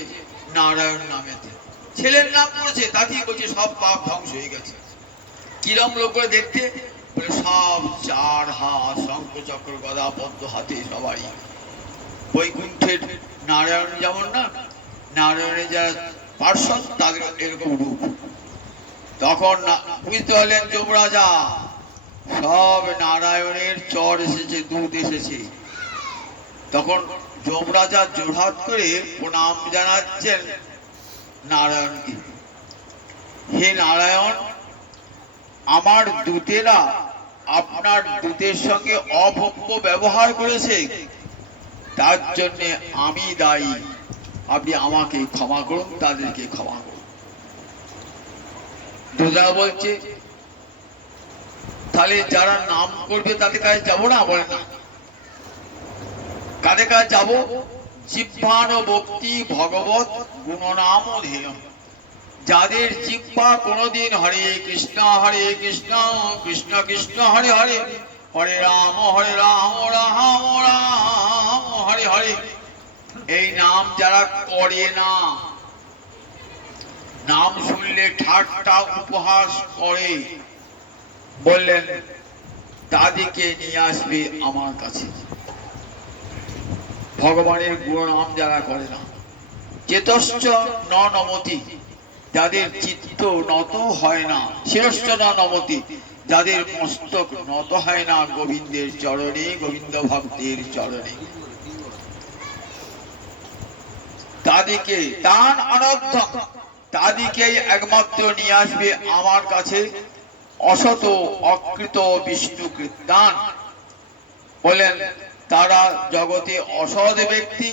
নারায়ণ নামেতে। ছেলের নাম করেছে, তাতেই বলছে সব পাপ ধ্বংস হয়ে গেছে। কিরম লোক করে দেখতে? বলে সব 4 হাত, শঙ্খ চক্র গদা পদ্ম হাতে সবাই। বৈকুণ্ঠের নারায়ণ যেমন না, নারায়ণের যারা পার্শ্বদ তাদের এরকম রূপ। তখন বুঝতে পারলেন যমরাজা সব নারায়ণের চর এসেছে, দুধ এসেছে। তখন যমরাজা জোড়হাত করে প্রণাম জানাচ্ছেন নারায়ণকে। হে নারায়ণ, আমার দূতেরা আপনার দূতের সঙ্গে অভব্য ব্যবহার করেছে, তার জন্য আমি দায়ী। আপনি আমাকে ক্ষমা করুন, তাদেরকে ক্ষমা করুন। দূতরা বলছে তাহলে যারা নাম করবে তাদের কাছে যাবো না? বলে না। কাদের কাছে যাবো? জিহ্বান ভক্তি ভগবত গুণনাম ধেয়। যাদের জিহ্বা কোনদিন হরে কৃষ্ণ কৃষ্ণ কৃষ্ণ হরে হরে, হরে রাম রাম রাম হরে হরে, এই নাম যারা করে না, নাম শুনলে ঠাট্টা উপহাস করে, বললেন তাদেরকে নিয়ে আসবে আমার কাছে। ভগবানের গুণনাম যারা করে না, চেতশ্চ ন নমতি, যাদের চিত্ত নত হয় না, শিরশ্চ ন নমতি, যাদের মস্তক নত হয় না গোবিন্দের চরণে, গোবিন্দ ভক্তের চরণে, তাদেরকে দান অনর্থ, তাদেরকেই একমাত্র নিয়ে আসবে আমার কাছে। অসত অকৃত বিষ্ণু কৃতান, বলেন তারা জগতে অসৎ ব্যক্তি,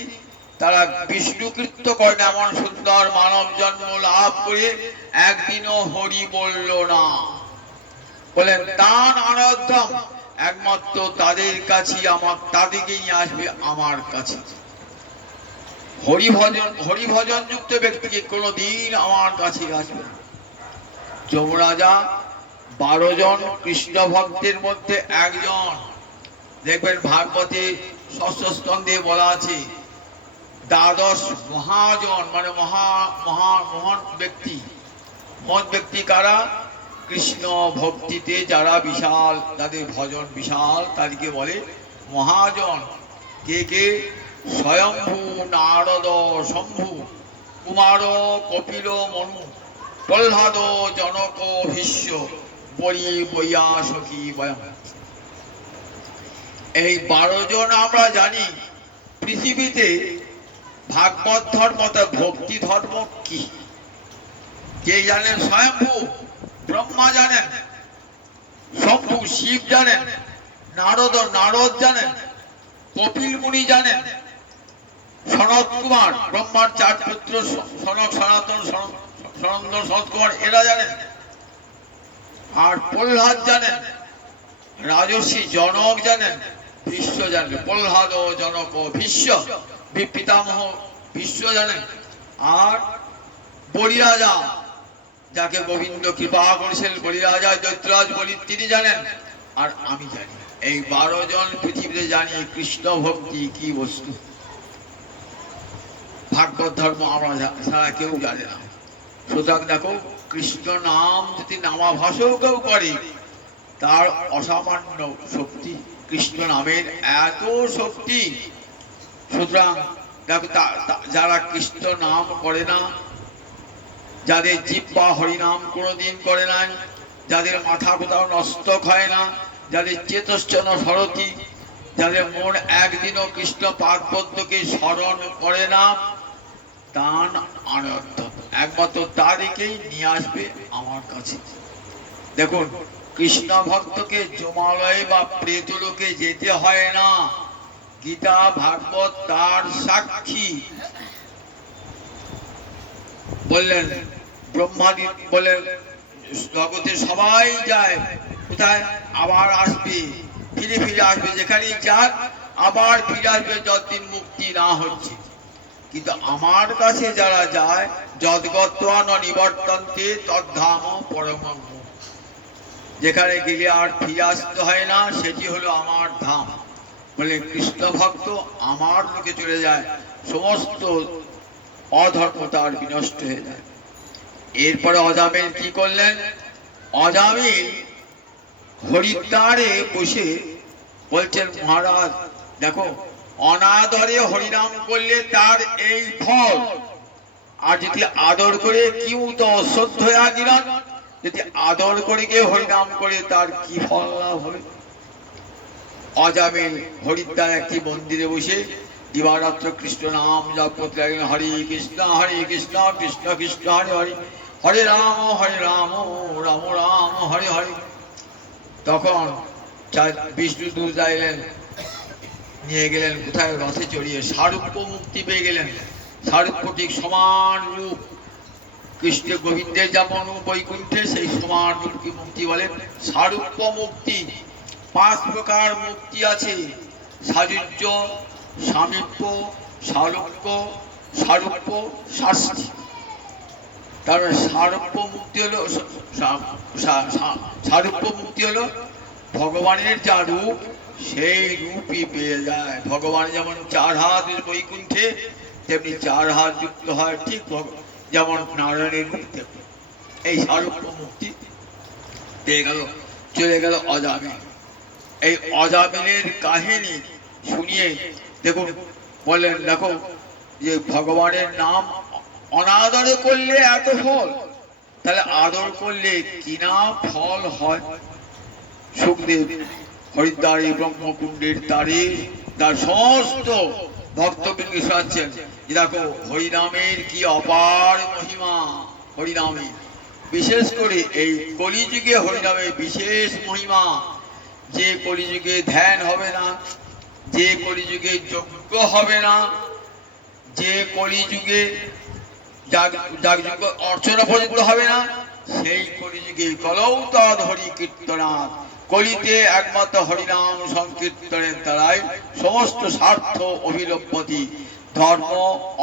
তারা বিষ্ণুকৃত্য করেন, এমন সুন্দর মানব জন্ম লাভ করে একদিনও হরি বলল না। বলেন দান অনর্থম, একমাত্র তাদের কাছে তাদেরকে নিয়ে আসবে আমার কাছে। হরিভজন যুক্ত ব্যক্তিকে কোনদিন আমার কাছে আসবে না। যমরাজা 12 জন কৃষ্ণ ভক্তের মধ্যে একজন, দেখবেন ভাগবতে ষষ্ঠ স্কন্ধে বলা আছে, দ্বাদশ মহাজন মানে মহান ব্যক্তি। মহৎ ব্যক্তি কারা? কৃষ্ণ ভক্তিতে যারা বিশাল, যাদের ভজন বিশাল, তাদেরকে বলে মহাজন। কে কে? স্বয়ম্ভু, নারদ, শম্ভু, কুমার, কপিল, মনু, প্রহ্লাদ, জনক, ভীষ্ম, বলি, বৈয়াসকি, বয়ম। এই 12 জন আমরা জানি। পৃথিবীতে ভাগবত ধর্ম, ভক্তি ধর্ম কি কে জানেন? স্বয়ম্ভু ব্রহ্মা জানেন, শম্ভু শিব জানেন, নারদ জানেন, কপিল মুনি জানেন, সনত কুমার ব্রহ্মার 4 পুত্র সনক, সনাতন, সনন্দন, সনত কুমার এরা জানেন। আর প্রহ্লাদ জানেন, রাজর্ষি জনক জানেন, ভীষ্ম জানেন। প্রহ্লাদ, জনক, ভীষ্ম, পিতামহ ভীষ্ম জানেন। আর বলিরাজা, যাকে গোবিন্দ কৃপা করেছেন, বলিরাজা দৈত্যরাজ বলি, তিনি জানেন। আর আমি জানি। এই 12 জন পৃথিবীতে জানি কৃষ্ণ ভক্তি কি বস্তু। ভাগবত ধর্ম আমরা ছাড়া কেউ জানে না। সুতরাং দেখো, কৃষ্ণ নাম যদি নামাভাসও কেউ করে, তার অসামান্য শক্তি, কৃষ্ণ নামের এত শক্তি। সুতরাং দেখো, যারা কৃষ্ণ নাম করে না, যাদের জিহ্বা হরিনাম কোনোদিন করে নাই, যাদের মাথা কোথাও নষ্ট হয় না, যাদের চেতশ্চন সরতি, যাদের মন একদিনও কৃষ্ণ পাদপদ্মকে স্মরণ করে না, দান আনন্দ, একমাত্র তাদেরকেই নিয়ে আসবে আমার কাছে। দেখুন, কৃষ্ণ ভক্তকে জমালয়ে বা প্রেতলোকে যেতে হয় না। গীতা ভাগবত তার সাক্ষী। বললেন ব্রহ্মাদি, বলেন জগতে সবাই যায়, কোথায়? আবার আসবে, ফিরে ফিরে আসবে, যেখানেই যাক আবার ফিরে আসবে, যতদিন মুক্তি না হচ্ছে। কিন্তু আমার কাছে যারা যায়, যদ্গত্বা ন নিবর্তন্তে তদ্ধাম পরমং, যেখানে গেলে আর ফিরে আসতে হয় না, সেটি হলো আমার ধাম। বলে কৃষ্ণ ভক্ত আমার লোকে চলে যায়, সমস্ত অধর্ম তার বিনষ্ট হয়ে যায়। এরপরে অজামিল কি করলেন? অজামিল হরিদ্বারে বসে বলছেন, মহারাজ দেখো, অনাদরে হরিনাম করলে তার এই ফল, আর যদি আদর করে কিউ তো শ্রদ্ধয়া গিরণ, যদি আদর করে কেউ হরিনাম করে তার কি ফল লাভ হবে? অজামিল হরিদ্বার একটি মন্দিরে বসে দিবারাত্র কৃষ্ণ নাম জপ করতে লাগলেন। হরে কৃষ্ণ কৃষ্ণ কৃষ্ণ হরে হরে, হরে রাম রাম রাম হরে হরে। তখন বিষ্ণু দূত এলেন, নিয়ে গেলেন কোথায়? রথে চড়িয়ে। সারূপ্য মুক্তি পেয়ে গেলেন। সারূপ্য ঠিক সমান রূপ, কৃষ্ণ গোবিন্দের যেমন বৈকুণ্ঠে সেই সমান রূপকে মুক্তি বলেন সারূপ্য মুক্তি। 5 প্রকার মুক্তি আছে: সাযুজ্য, সামীপ্য, সারূপ্য, সারূপ্য, শাস্তি। তার সারূপ্য মুক্তি হলো সারূপ্য মুক্তি হলো ভগবানের যা রূপ সেই রূপই পেয়ে যায়। ভগবান যেমন 4 হাত বৈকুণ্ঠে, তেমনি 4 হাত যুক্ত হয়, ঠিক যেমন নারায়ণের রূপ। এই সারূপ্য মুক্তি পেয়ে গেল, চলে গেল অজামিল। এই অজামিলের কাহিনী শুনিয়ে দেখুন, বললেন দেখো যে ভগবানের নাম অনাদরে করলে এত ফল, তাহলে আদর করলে কি না ফল হয়। সুখদেব হরিদ্বারে ব্রহ্মকুণ্ডের তারে তার সমস্ত ভক্তবৃন্দ শোনাচ্ছেন যে দেখো হরিনামের কি অপার মহিমা। হরিনামের বিশেষ করে এই কলিযুগে হরিনামের বিশেষ মহিমা। যে কলিযুগে ধ্যান হবে না, যে কলিযুগে যজ্ঞ হবে না, যে কলিযুগে যাগযজ্ঞ অর্চনা পর্যন্ত হবে না, সেই কলিযুগে কলৌ তদ হরি কীর্তনাথ। কলিতে একমাত্র হরিনাম সংকীর্তনের দ্বারাই সমস্ত স্বার্থ অভিলভ্যতি। ধর্ম,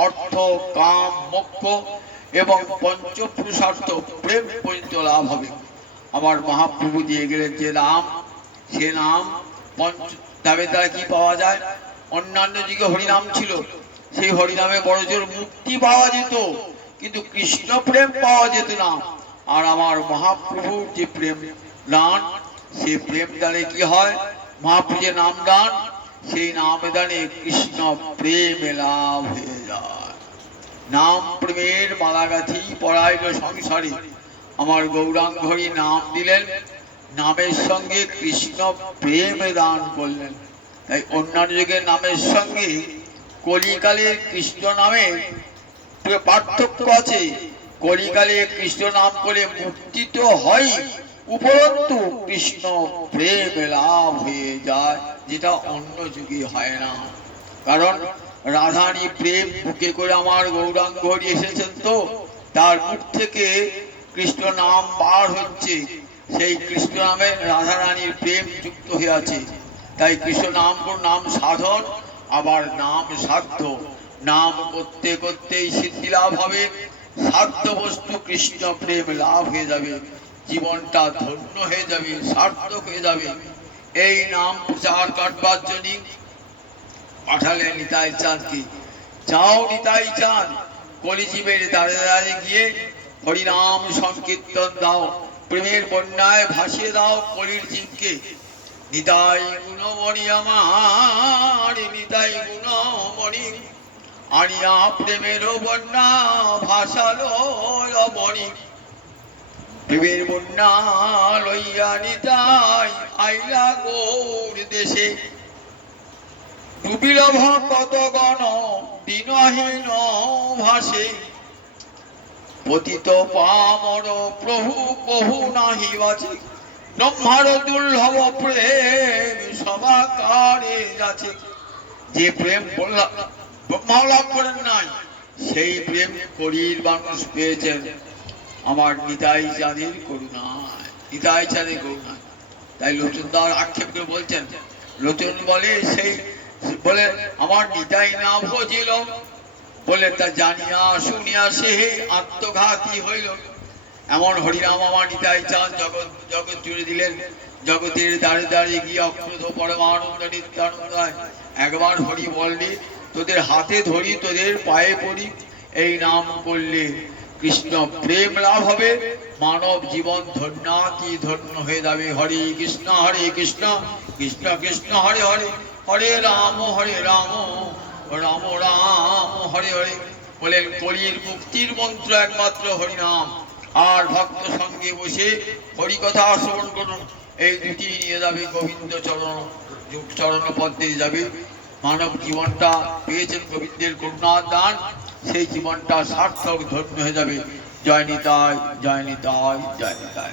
অর্থ, কাম, মোক্ষ এবং পঞ্চপুরুষার্থ প্রেম পর্যন্ত লাভ হবে। আমার মহাপ্রভু দিয়ে গেলেন যে নাম, সে নাম নামের দ্বারা কি পাওয়া যায়? অন্যান্য যুগে হরিনাম ছিল, সেই হরিনামে বড় জোর মুক্তি পাওয়া যেত, কিন্তু কৃষ্ণ প্রেম পাওয়া যেত না। আর আমার মহাপ্রভুর যে প্রেম দান, সেই প্রেম দানে কি হয়? মহাপ্রভুর নাম দান, সেই নাম দানে কৃষ্ণ প্রেম লাভ হয়ে যায়। নাম প্রেমের মালাগাথি পড়াইল সংসারে। আমার গৌরাঙ্গ হরি নাম দিলেন, নামের সঙ্গে কৃষ্ণ প্রেম দান করলেন। তাই অন্যান্য যুগের নামের সঙ্গে কলিকালের কৃষ্ণ নামের পার্থক্য আছে। কলিকালে কৃষ্ণ নাম করে মুক্তি তো হয়, উপরন্তু কৃষ্ণ প্রেম লাভ হয়ে যায়, যেটা অন্য যুগে হয় না। কারণ রাধারানী প্রেম বুকে করে আমার গৌরাঙ্গ হরি এসেছেন, তো তার মুখ থেকে কৃষ্ণ নাম বার হচ্ছে, সেই কৃষ্ণ নামে রাধারানীর প্রেম যুক্ত হয়ে আছে। তাই কৃষ্ণ নাম সাধন, আবার নাম সাধ্য। নাম করতে করতেই সিদ্ধি লাভ হবে, সাধ্য বস্তু কৃষ্ণ প্রেম লাভ হয়ে যাবে, জীবনটা ধন্য হয়ে যাবে, সার্থক হয়ে যাবে। এই নাম প্রচার করবার জন্য পাঠালেন নিতাই চাঁদকে। যাও নিতাই চাঁদ, কলিজীবের দ্বারে দ্বারে গিয়ে হরিনাম সংকীর্তন দাও, প্রেমের বন্যায় ভাসিয়ে দাও কলির জীবকে। নিতাই গুণমণি আমার, নিতাই গুণমণি, আনিয়া প্রেমের বন্যা ভাসালো রমণী। প্রেমের বন্যা লইয়া নিতাই আইলা গৌর দেশে। ডুবিল কত গণ দিনহীন ভাসে, পতিত পামর প্রভু কহু নাহি বাঁচে। ব্রহ্মার দুর্লভ প্রেম সবাকারে আছে। যে প্রেম ব্রহ্মা লাভ করেন নাই, সেই প্রেম কলির মানুষ পেয়েছেন আমার নিতাই চাঁদের করুণায়, নিতাই চাঁদের করুণায়। তাই লোচনদার আক্ষেপ করে বলছেন, লোচন বলে সেই বলে আমার নিতাই না ভজিল, বলে তা জানিয়া শুনিয়া সে আত্মঘাতী হইল। এমন হরিনাম আমার নিতাই চাঁদ জগৎ জগৎ জুড়ে দিলেন। জগতের দ্বারে দ্বারে গিয়ে অক্রোধ পরমানন্দ নিত্যানন্দায় একবার হরি বললে, তোদের হাতে ধরি, তোদের পায়ে পড়ি, এই নাম করলে কৃষ্ণ প্রেম লাভ হবে, মানব জীবন ধন্যাতি ধন্য হয়ে যাবে। হরে কৃষ্ণ কৃষ্ণ কৃষ্ণ হরে হরে, হরে রাম রাম রাম হরে হরে। বলেন কলির মুক্তির মন্ত্র একমাত্র হরিনাম। আর ভক্ত সঙ্গে বসে হরিকথা শ্রবণ করুন, এই দুটি নিয়ে যাবে গোবিন্দ চরণ পদ্মে যাবে। মানব জীবনটা পেয়েছেন গোবিন্দের করুণার দান, সেই জীবনটা সার্থক ধন্য হয়ে যাবে। জয় নিতাই, জয় নিতাই, জয় নিতাই।